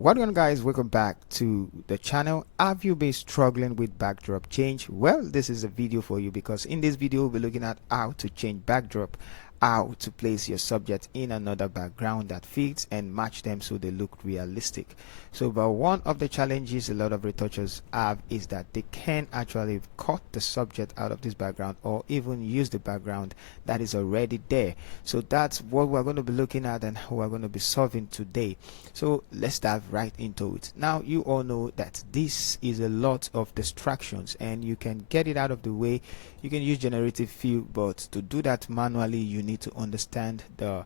What going on, guys? Welcome back to the channel. Have you been struggling with backdrop change? Well, this is a video for you because in this video we'll be looking at how to change backdrop, how to place your subject in another background that fits and match them so they look realistic. But one of the challenges a lot of retouchers have is that they can actually cut the subject out of this background or even use the background that is already there. So that's what we're going to be looking at and how we're going to be solving today. So let's dive right into it. Now, you all know that this is a lot of distractions and you can get it out of the way. You can use generative fill, but to do that manually you need to understand the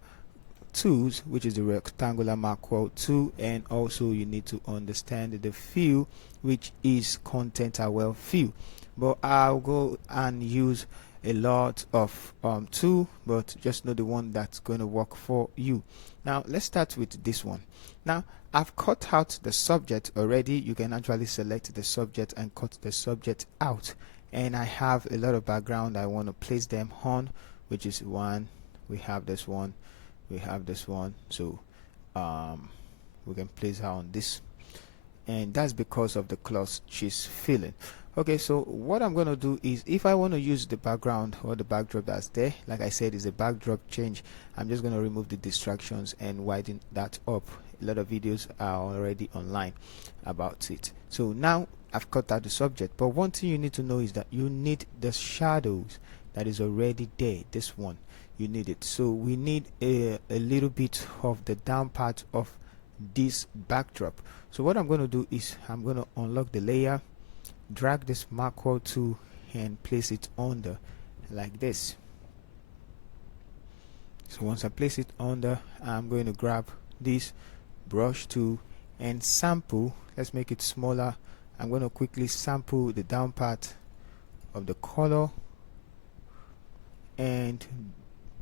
tools, which is the rectangular macro tool, and also you need to understand the fill, which is content aware fill. But I'll go and use a lot of tool, but just know the one that's going to work for you. Now let's start with this one. Now I've cut out the subject already. You can actually select the subject and cut the subject out, and I have a lot of background I want to place them on, which is one. We have this one, we have this one, so we can place her on this, and that's because of the clause she's filling. Okay, so what I'm going to do is, if I want to use the background or the backdrop that's there, like I said, is a backdrop change, I'm just going to remove the distractions and widen that up. A lot of videos are already online about it. So now I've cut out the subject, but one thing you need to know is that you need the shadows that is already there. This one, you need it. So we need a little bit of the down part of this backdrop. So what I'm going to do is I'm going to unlock the layer, drag this macro tool and place it under like this. So once I place it under, I'm going to grab this brush tool and sample. Let's make it smaller. I'm going to quickly sample the down part of the color and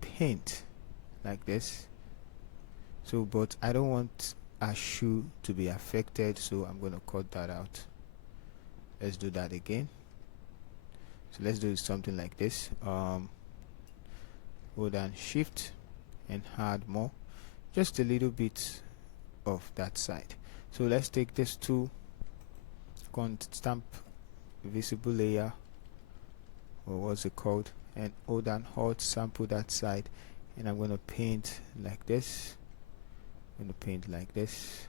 paint like this. So but I don't want a shoe to be affected, so I'm going to cut that out. Let's do that again. So let's do something like this. Hold down shift and add more, just a little bit of that side. So let's take this tool, stamp visible layer, or what's it called, and hold down Alt, sample that side, and I'm going to paint like this. I'm going to paint like this,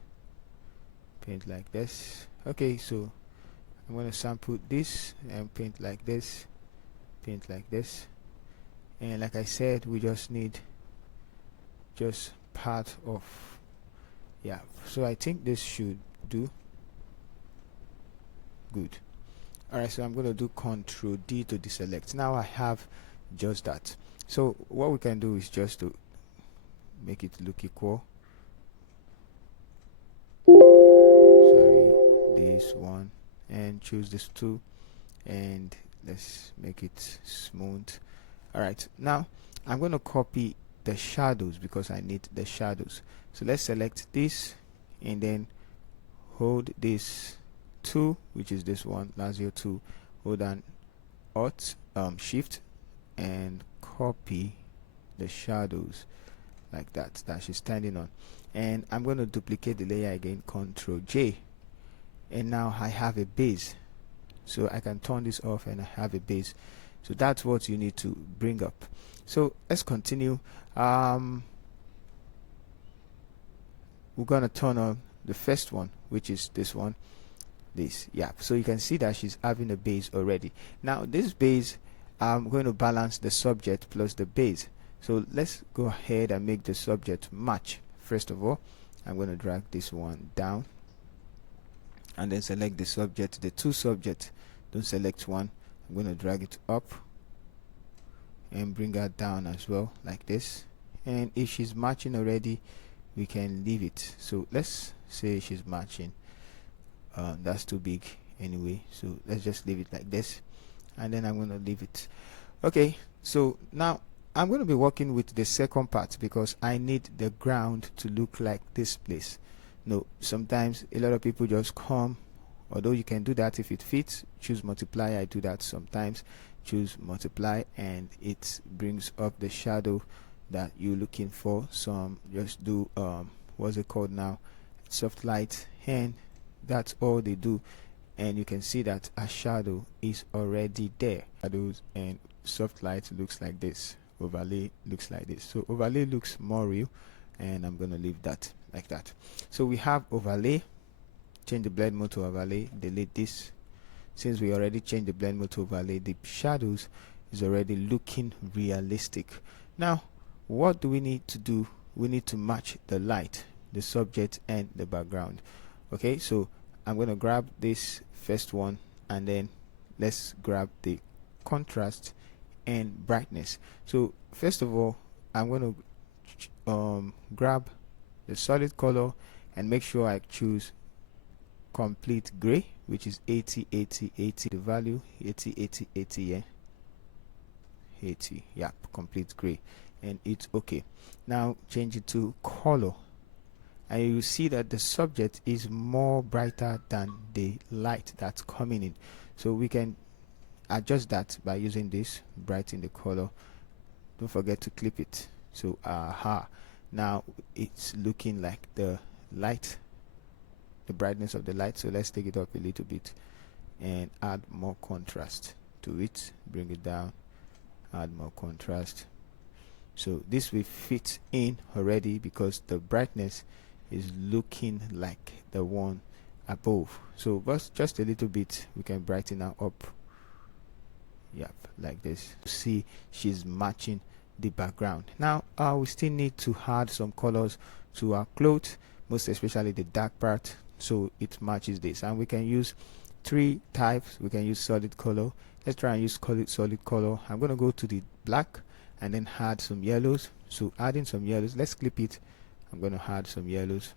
paint like this. Okay, so I'm going to sample this and paint like this, paint like this, and like I said, we just need just part of, yeah, so I think this should do good. Alright, so I'm going to do Ctrl D to deselect. Now I have just that. So what we can do is just to make it look equal. Sorry, this one, and choose this two, and let's make it smooth. Alright, now I'm going to copy the shadows because I need the shadows. So let's select this and then hold this tool, which is this one, lasso tool, hold down Alt, shift, and copy the shadows like that she's standing on. And I'm going to duplicate the layer again, Ctrl J, and now I have a base. So I can turn this off and I have a base. So that's what you need to bring up. So let's continue. We're gonna turn on the first one, which is this one, this, yeah. So you can see that she's having a base already. Now this base, I'm going to balance the subject plus the base. So let's go ahead and make the subject match. First of all, I'm going to drag this one down and then select the subject, the two subjects. Don't select one. I'm going to drag it up and bring her down as well, like this. And if she's matching already, we can leave it. So let's say she's matching. That's too big anyway, so let's just leave it like this, and then I'm going to leave it. Okay, so now I'm going to be working with the second part because I need the ground to look like this place. No, sometimes a lot of people just come, although you can do that if it fits. Choose multiply. I do that sometimes. Choose multiply and it brings up the shadow that you're looking for. Some just do what's it called now, soft light, and that's all they do. And you can see that a shadow is already there. Shadows and soft light looks like this, overlay looks like this. So overlay looks more real, and I'm gonna leave that like that. So we have overlay. Change the blend mode to overlay, delete this. Since we already changed the blend mode to overlay, the shadows is already looking realistic. Now what do we need to do? We need to match the light, the subject, and the background. Okay, so I'm going to grab this first one, and then let's grab the contrast and brightness. So first of all, I'm going to grab the solid color and make sure I choose complete gray, which is 80 80 80, the value 80 80 80, yeah, 80, yeah, complete gray, and it's okay. Now change it to color, and you see that the subject is more brighter than the light that's coming in. So we can adjust that by using this, brighten the color. Don't forget to clip it. So now it's looking like the light, the brightness of the light. So let's take it up a little bit and add more contrast to it. Bring it down, add more contrast. So this will fit in already because the brightness is looking like the one above. So but just a little bit, we can brighten her up. Yep, like this. See, she's matching the background. Now we still need to add some colors to our clothes, most especially the dark part, so it matches this. And we can use three types. We can use solid color. Let's try and use solid color. I'm going to go to the black and then add some yellows. So adding some yellows, let's clip it. I'm going to add some yellows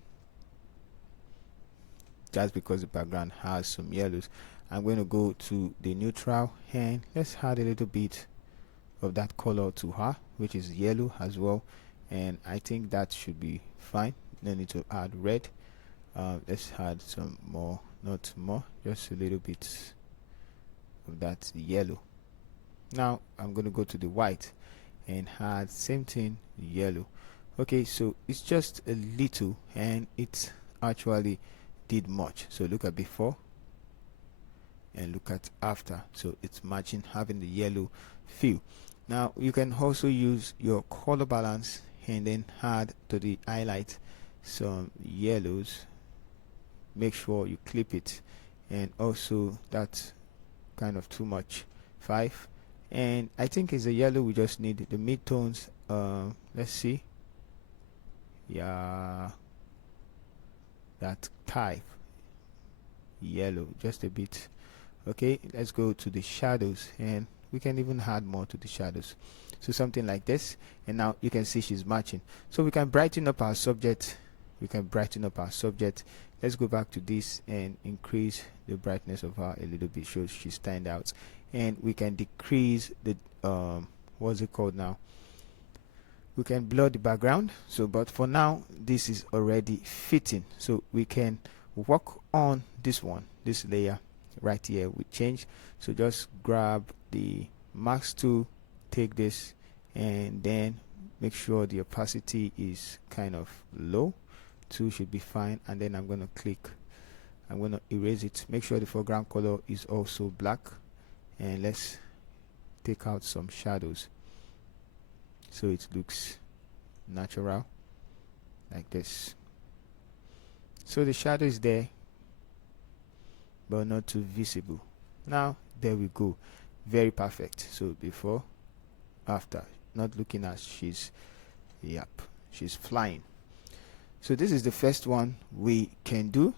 just because the background has some yellows. I'm going to go to the neutral and let's add a little bit of that color to her, which is yellow as well, and I think that should be fine. No need to add red. Let's add some more, not more, just a little bit of that yellow. Now I'm going to go to the white and add same thing, yellow. Okay, so it's just a little and it actually did much. So look at before and look at after, so it's matching, having the yellow feel. Now you can also use your color balance and then add to the highlight some yellows. Make sure you clip it, and also that's kind of too much, 5, and I think it's a yellow. We just need the midtones. Let's see, yeah, that type yellow, just a bit. Okay, let's go to the shadows, and we can even add more to the shadows, so something like this. And now you can see she's matching. So we can brighten up our subject. Let's go back to this and increase the brightness of her a little bit, so she stand out. And we can decrease the what's it called now, we can blur the background. So but for now this is already fitting, so we can work on this one, this layer right here with change. So just grab the mask tool, take this, and then make sure the opacity is kind of low. 2 should be fine, and then I'm going to click, I'm going to erase it. Make sure the foreground color is also black, and let's take out some shadows so it looks natural like this. So the shadow is there but not too visible. Now there we go, very perfect. So before, after, not looking as she's, yep, she's flying. So this is the first one we can do.